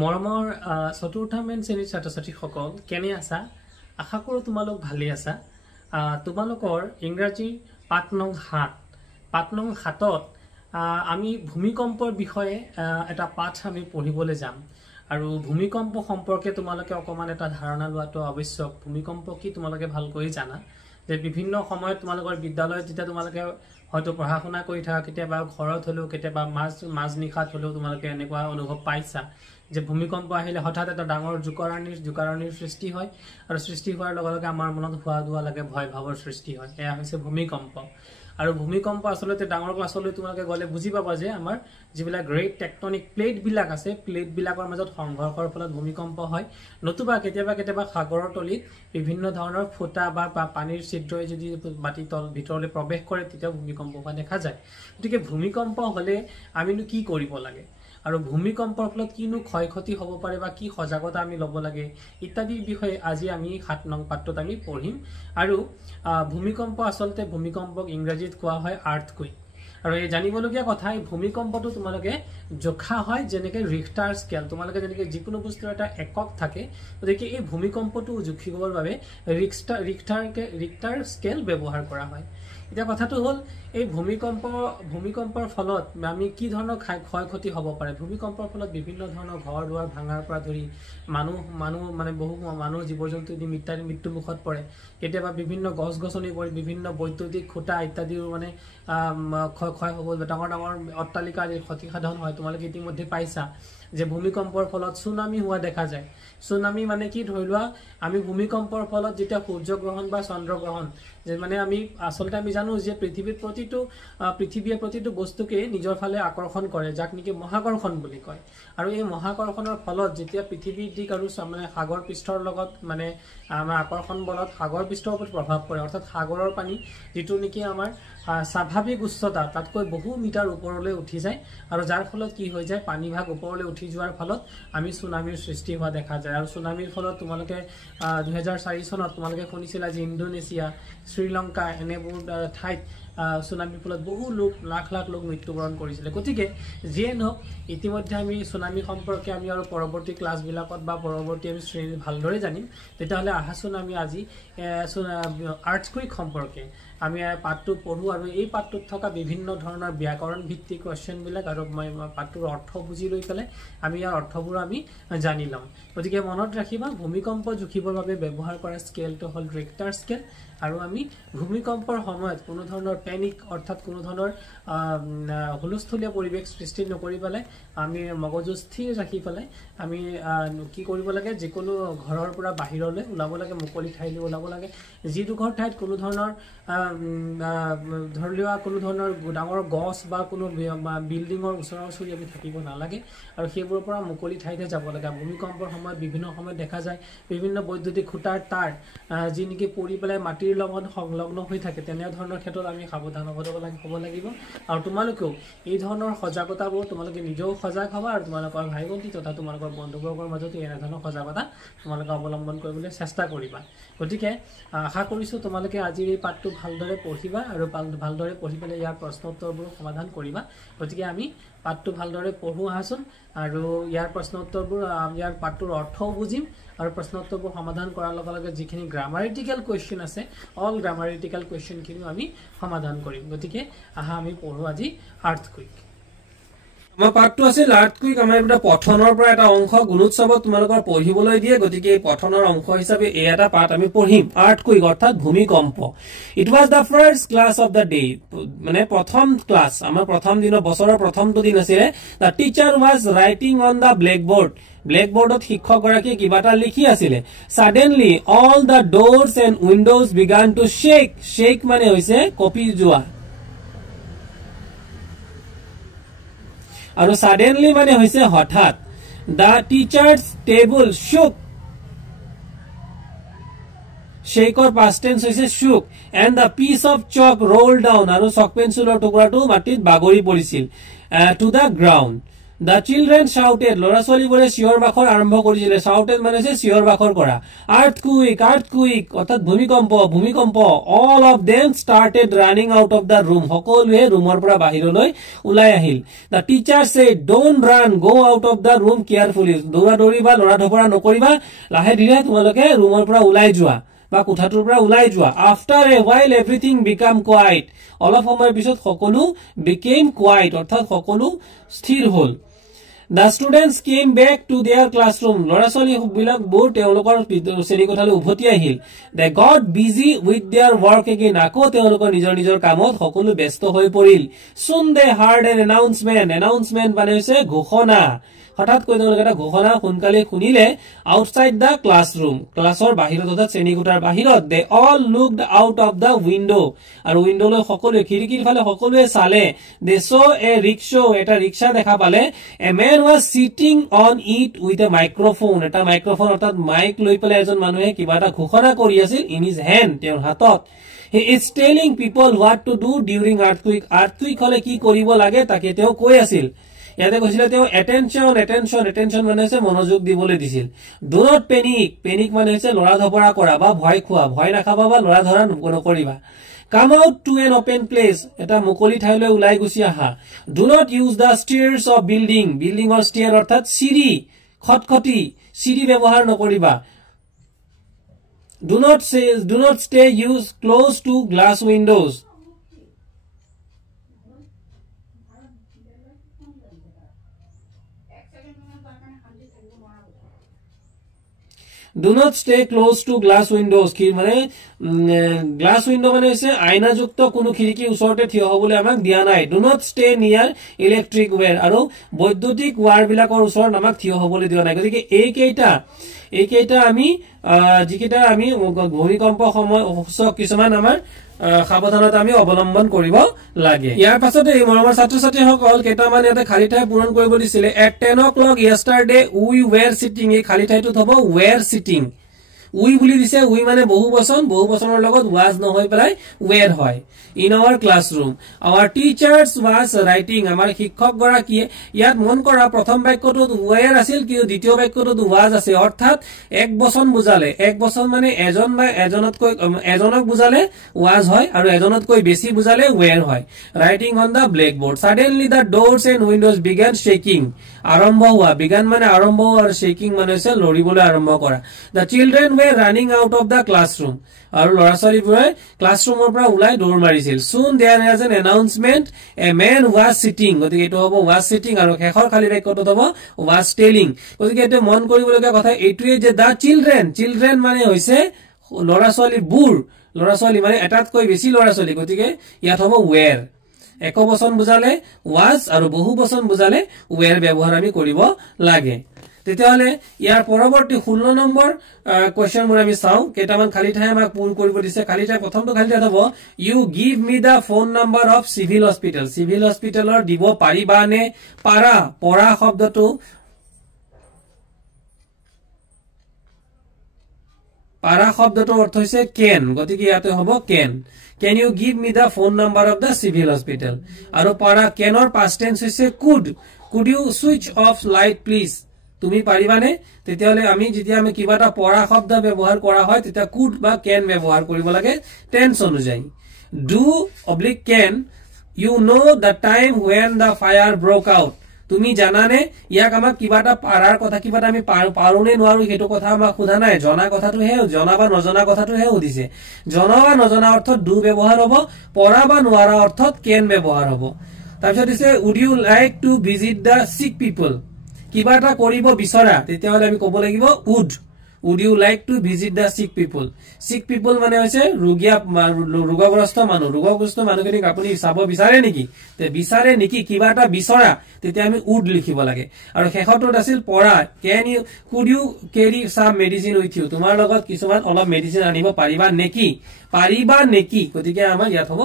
মৰমৰ চতুৰ্থ শ্ৰেণীৰ ছাত্ৰ-ছাত্ৰীসকল কেনে আছা? আশা কৰোঁ তোমালোক ভালে আছা। তোমালোকৰ ইংৰাজী পাঠ নং 7 আমি ভূমিকম্পৰ বিষয়ে এটা পাঠ আমি পঢ়িবলৈ যাম। আৰু ভূমিকম্প সম্পৰ্কে তোমালোকে অকমান এটা ধাৰণা লোৱাটো আৱশ্যক। ভূমিকম্প কি তোমালোকে ভালকৈ জানা যে বিভিন্ন সময়ত তোমালোকৰ বিদ্যালয়ত যেতিয়া তোমালোকে হয়তো পঢ়া শুনা কৰি থাকা, কেতিয়াবা ঘৰত হলেও কেতিয়াবা মাজ নিশাত হলেও তোমালোকে এনেকুৱা অনুভৱ পাইছা যে ভূমিকম্প আহিলে হঠাৎ এটা ডাঙৰ জোকাৰণিৰ সৃষ্টি হয় আৰু সৃষ্টি হোৱাৰ লগে লগে আমাৰ মনত হোৱা দোৱা লাগে, ভয় ভাৱৰ সৃষ্টি হয়। এয়া হৈছে ভূমিকম্প। আৰু ভূমিকম্প আসলতে ডাঙৰ ক্লাছলৈ তোমালোকে গলে বুজি পাবা যে আমাৰ যিবিলাক গ্ৰেট টেকটনিক প্লেট বিলাক আছে, প্লেট বিলাকৰ মাজত সংঘৰ্ষৰ ফলত ভূমিকম্প হয়। নতুবা কেতিয়াবা সাগৰৰ তলিত বিভিন্ন ধৰণৰ ফুটা বা পানীৰ ছিদ্ৰই যদি মাটিৰ তল ভিতৰলৈ প্ৰৱেশ কৰে তেতিয়া ভূমিকম্প হোৱা দেখা যায়। গতিকে ভূমিকম্প হলে আমিনো কি কৰিব লাগে আৰু ভূমিকম্পৰ ফলত কিনো ক্ষয়ক্ষতি হ'ব পাৰে বা কি সজাগতা আমি ল'ব লাগে ইত্যাদিৰ বিষয়ে আজি আমি 7 নং পাঠটোত আমি পঢ়িম। আৰু ভূমিকম্প আসলতে ভূমিকম্পক ইংৰাজীত কোৱা হয় আৰ্থকুইক। আৰু এই জানিবলগীয়া কথা, এই ভূমিকম্পটো তোমালোকে জোখা হয় যেনেকে ৰিখটাৰ স্কেল। তোমালোকে যেনেকে যিকোনো বস্তুৰ এটা একক থাকে, গতিকে এই ভূমিকম্পটো জুখিবৰ বাবে ৰিখটাৰ স্কেল ব্যৱহাৰ কৰা হয়। এতিয়া কথাটো হ'ল এই ভূমিকম্পৰ ফলত আমি কি ধৰণৰ ক্ষয়ক্ষতি হ'ব পাৰে। ভূমিকম্পৰ ফলত বিভিন্ন ধৰণৰ ঘৰ দুৱাৰ ভাঙাৰ পৰা ধৰি মানুহ মানে বহু মানুহ জীৱ জন্তু মৃত্যু মুখত পৰে। কেতিয়াবা বিভিন্ন গছ গছনি পৰি বিভিন্ন বৈদ্যুতিক খুঁটা ইত্যাদিও মানে ক্ষয় হ'ব, ডাঙৰ অট্টালিকা আদিৰ ক্ষতিসাধন হয়। তোমালোকে ইতিমধ্যে পাইছা যে ভূমিকম্পৰ ফলত চুনামি হোৱা দেখা যায়। চুনামি মানে কি, ধৰি লোৱা আমি ভূমিকম্পৰ ফলত যেতিয়া সূৰ্যগ্ৰহণ বা চন্দ্ৰগ্ৰহণ, যে মানে আচলতে আমি জানো যে পৃথিৱীয়ে প্ৰতিটো বস্তুকে নিজৰ ফালে আকৰ্ষণ কৰে, যাক নেকি মহাকৰ্ষণ বুলি কয়। আৰু এই মহাকৰ্ষণৰ ফলত যেতিয়া পৃথিৱীৰ দিশ আৰু মানে সাগৰ পৃষ্ঠৰ লগত মানে আমাৰ আকৰ্ষণ বলত সাগৰ পৃষ্ঠৰ ওপৰত প্ৰভাৱ পৰে, অৰ্থাৎ সাগৰৰ পানী যিটো নেকি আমাৰ স্বাভাৱিক উচ্চতা তাতকৈ বহু মিটাৰ ওপৰলৈ উঠি যায়। আৰু যাৰ ফলত কি হৈ যায়, পানীভাগ ওপৰলৈ উঠি যোৱাৰ ফলত আমি চুনামিৰ সৃষ্টি হোৱা দেখা যায়। আৰু চুনামিৰ ফলত তোমালোকে 2004 চনত তোমালোকে শুনিছিলা যে ইণ্ডোনেছিয়া, শ্ৰীলংকা এনেবোৰ ঠাইত চুনামিৰ ফলত বহু লোক লাখ লোক মৃত্যুবৰণ কৰিছিলে। গতিকে যিয়ে নহওক, ইতিমধ্যে আমি চুনামি সম্পৰ্কে আমি আৰু পৰৱৰ্তী ক্লাছবিলাকত বা পৰৱৰ্তী আমি শ্ৰেণীত ভালদৰে জানিম। তেতিয়াহ'লে আহাচোন আমি আজি আৰ্থকুইক সম্পৰ্কে আমি পাঠটো পঢ়ো। আৰু এই পাঠটোত থকা বিভিন্ন ধৰণৰ ব্যাকৰণ ভিত্তিক কুৱেশ্যনবিলাক আৰু পাঠটোৰ অৰ্থ বুজি লৈ পেলাই আমি ইয়াৰ অৰ্থবোৰ আমি জানি ল'ম। গতিকে মনত ৰাখিবা, ভূমিকম্প জুখিবৰ বাবে ব্যৱহাৰ কৰা স্কেলটো হ'ল ৰিখটাৰ স্কেল। আৰু আমি ভূমিকম্পৰ সময়ত কোনো ধৰণৰ পেনিক অৰ্থাৎ কোনো ধৰণৰ হুলস্থুলীয়া পৰিৱেশ সৃষ্টি নকৰি পেলাই আমি মগজু স্থিৰ ৰাখি পেলাই আমি কি কৰিব লাগে, যিকোনো ঘৰৰ পৰা বাহিৰলৈ ওলাব লাগে, মুকলি ঠাইলৈ ওলাব লাগে। যিডোখৰ ঠাইত কোনো ধৰণৰ ধৰি লোৱা কোনো ধৰণৰ ডাঙৰ গছ বা কোনো বিল্ডিঙৰ ওচৰা ওচৰি আমি থাকিব নালাগে আৰু সেইবোৰৰ পৰা মুকলি ঠাইতে যাব লাগে। ভূমিকম্পৰ সময়ত বিভিন্ন সময়ত দেখা যায় বিভিন্ন বৈদ্যুতিক খুঁটাৰ তাঁৰ যি নেকি পৰি পেলাই মাটিৰ লগত সংলগ্ন হৈ থাকে, তেনেধৰণৰ ক্ষেত্ৰত আমি সাৱধান হ'ব লাগিব। আৰু তোমালোকেও এই ধৰণৰ সজাগতাবোৰ তোমালোকে নিজেও সজাগ হ'বা আৰু তোমালোকৰ ভাই ভণ্টি তথা তোমালোকৰ বন্ধুবৰ্গৰ মাজতো এনেধৰণৰ সজাগতা তোমালোকে অৱলম্বন কৰিবলৈ চেষ্টা কৰিবা। গতিকে আশা কৰিছোঁ তোমালোকে আজিৰ এই পাঠটো ভালদৰে পঢ়িবা আৰু ভালদৰে পঢ়ি পেলাই ইয়াৰ প্ৰশ্ন উত্তৰবোৰ সমাধান কৰিবা। গতিকে আমি পাঠটো ভালদৰে পঢ়ো আহাচোন, আৰু ইয়াৰ প্ৰশ্ন উত্তৰবোৰ ইয়াৰ পাঠটোৰ অৰ্থও বুজিম আৰু প্ৰশ্ন উত্তৰবোৰ সমাধান কৰাৰ লগে লগে যিখিনি গ্ৰামাৰিটিকেল কুৱেশ্যন আছে, অল গ্ৰামাৰিটিকেল কুৱেশ্যনখিনিও আমি সমাধান কৰিম। গতিকে আহা আমি পঢ়ো আজি আৰ্থকুইক। আমাৰ পাঠটো আছিল আৰ্থকুইক। আমাৰ এটা পঠনৰ পৰা এটা অংশ গুণোৎসৱত তোমালোকৰ পঢ়িবলৈ দিয়ে। গতিকে এই পঠনৰ অংশ হিচাপে এই এটা পাঠ আমি পঢ়িম, আৰ্থকুইক অৰ্থাৎ ভূমিকম্প। It was the first class of the day, মানে প্ৰথম ক্লাছ, আমাৰ প্ৰথম দিনৰ বছৰৰ প্ৰথমটো দিন আছিলে। The teacher was writing on the ব্লেকবোৰ্ডত শিক্ষকগৰাকীয়ে কিবা এটা লিখি আছিলে। Suddenly all the doors and windows began to shake মানে হৈছে কঁপি যোৱা, আৰু ছাডেনলি মানে হৈছে হঠাৎ। দ্য টিচাৰ্ছ টেবুল শুক, শেকৰ পাষ্ট টেন্স হৈছে শুক। এণ্ড দ্য পিচ অফ চক ৰল ডাউন, আৰু চক পেঞ্চিলৰ টুকুৰাটো মাটিত বাগৰি পৰিছিল। To the ground, The children shouted. Lora soli bole shior bakhor arambho korisile. Shouted mane hoise shior bakhor kora. Earthquake, earthquake. Orthat bhumikompo, bhumikompo. All of them started running out of the room. Hokolue roomor pora bahiroloi ulai ahil. The teacher said, "Don't run. Go out of the room carefully." Dora doriba, lora dhopora nokoriba. Lahe dire tumaloke roomor pora ulai jua. বা কোঠাটোৰ পৰা ওলাই যোৱা after এ while everything become quiet অলপ সময়ৰ পিছত সকলো became quiet অৰ্থাৎ সকলো স্থিৰ হ'ল the students came back to their classroom লৰা ছোৱালী বিলাক বোৰ তেওঁলোকৰ শ্ৰেণী কোঠালৈ উভতি আহিল they got busy with their work again আকৌ তেওঁলোকৰ নিজৰ কামত সকলো ব্যস্ত হৈ পৰিল soon they heard an announcement মানে হৈছে ঘোষণা হঠাৎ কৈ তেওঁলোকে এটা ঘোষণা সোনকালে শুনিলে আউটসাইড দা ক্লাছৰুম ক্লাছৰ বাহিৰত অৰ্থাৎ শ্ৰেণীকোঠাৰ বাহিৰত they all looked out of the window আৰু উইন্ডোলৈ সকলোৱে খিৰিকীৰ ফালে সকলোৱে চালে দে চ এ ৰিক্সা এটা ৰিক্সা দেখা পালে a man was sitting on it with a microphone এটা মাইক্ৰোফোন অৰ্থাৎ মাইক লৈ পেলাই এজন মানুহে কিবা এটা ঘোষণা কৰি আছিল ইন হিজ হেণ্ড তেওঁৰ হাতত he is telling people what to do during earthquake হলে কি কৰিব লাগে তাকে তেওঁ কৈ আছিল ইয়াতে কৈছিলে তেওঁ এটেনশন মানে হৈছে মনোযোগ দিবলৈ দিছিল ডু নট পেনিক মানে হৈছে লৰা ধপৰা কৰা বা ভয় খোৱা ভয় নাখাবা বা লৰা ধৰা নকৰিবা কাম out to an open place এটা মুকলি ঠাইলৈ ওলাই গুছি আহা do not use the stairs of বিল্ডিংৰ ষ্টেয়াৰ অৰ্থাৎ সিঁড়ি খটখটি সিঁড়ি ব্যৱহাৰ নকৰিবা do not stay use close to glass windows Do not stay close to glass windows কি মানে গ্লাস উইন্ডো মানে হৈছে আইনাযুক্ত কোনো খিৰিকী ওচৰতে থিয় হ'বলৈ আমাক দিয়া নাই do not stay near electric wire আৰু বৈদ্যুতিক ওয়্যাৰ বিলাকৰ ওচৰত আমাক থিয় হ'বলৈ দিয়া নাই গতিকে এইকেইটা আমি যিকেইটা আমি ভূমিকম্প সময় কিছুমান আমাৰ সাৱধানতা আমি অৱলম্বন কৰিব লাগে ইয়াৰ পাছতে এই মৰমৰ ছাত্ৰ-ছাত্ৰীসকল কেইটামান ইয়াতে খালি ঠাই পূৰণ কৰিব দিছিলে at 10 o'clock yesterday we were sitting এই খালি ঠাইটোত হ'ব were sitting উই বুলি দিছে উই মানে বহু বচনৰ লগত was নহয় পেলাই were হয় in our classroom our teachers was writing আমাৰ শিক্ষক গৰাকীয়ে ইয়াত মন কৰা প্ৰথম বাক্যটোত were আছিল কি দ্বিতীয় বাক্যটোত was আছে অৰ্থাৎ এক বচন বুজালে এক বচন মানে এজন বা এজনতকৈ এজনক বুজালে was হয় আৰু এজনতকৈ বেছি বুজালে were হয় writing on the blackboard suddenly the doors and windows began shaking আৰম্ভ হোৱা began মানে আৰম্ভ আৰু shaking মানে হৈছে লৰিবলৈ আৰম্ভ কৰা the children were running out of the classroom আৰু লৰা ছোৱালীবোৰে ক্লাছৰুমৰ পৰা ওলাই দৌৰ মাৰিছিল soon there was an announcement a man was sitting গতিকে এটো হ'ব was sitting আৰু শেষৰ খালি বাক্যটো হ'ব was telling গতিকে এটো মন কৰিবলগীয়া কথা এইটোৱে যে the children মানে হৈছে লৰা ছোৱালী মানে এটাতকৈ বেছি লৰা ছোৱালী গতিকে ইয়াত হ'ব were এক বচন বুজালে was আৰু বহু বচন বুজালে were ব্যৱহাৰ আমি কৰিব লাগে তেতিয়াহলে ইয়াৰ পৰৱৰ্তী 16 নম্বৰ কোৱেশ্চন মোৰ আমি চাও কেইটামান খালি ঠাই আমাক পূৰণ কৰিব দিছে খালি ঠাই প্ৰথমটো খালি ঠাই হ'ব you give me the phone number of civil হস্পিটেলৰ দিব পাৰিবা নে পৰা শব্দটো para শব্দটোৰ অৰ্থ হৈছে can গতিকে ইয়াতে হ'ব can you give me the phone number of the civil hospital আৰু para can or past tense হৈছে could you switch off light please তুমি পাৰিবানে তেতিয়ালে আমি যেতিয়া আমি কিবা এটা পৰা শব্দ ব্যৱহাৰ কৰা হয় তেতিয়া could বা can ব্যৱহাৰ কৰিব লাগে tense অনুযায়ী do/can you know the time when the fire broke out তুমি জানানে ইয়াক আমাক কিবাটা পাৰাৰ কথা কিবাটা আমি পাৰোনে নোৱাৰো হেতু কথা আমাক খুদা নাই জনা কথাটো হে জনা বা নজনা কথাটো হে উদিছে জনা বা নজনা অৰ্থত do ব্যৱহাৰ হ'ব পৰা বা নোৱাৰা অৰ্থত can ব্যৱহাৰ হ'ব তাৰপিছত দিছে would you like to visit the sick people কিবাটা কৰিব বিচৰা তেতিয়াহলে আমি ক'ব লাগিব would you like to visit the sick people মানে হৈছে ৰোগগ্ৰস্ত মানুহখিনিক আপুনি চাব বিচাৰে নেকি তে বিচাৰে নেকি কিবাটা বিচৰা তেতিয়া আমি would লিখিব লাগে আৰু শেষৰটোত আছিল পৰা could you carry some medicine with you তোমাৰ লগত কিছুমান অলপ মেডিসিন আনিব পাৰিবা নেকি গতিকে আমাৰ ইয়াত হ'ব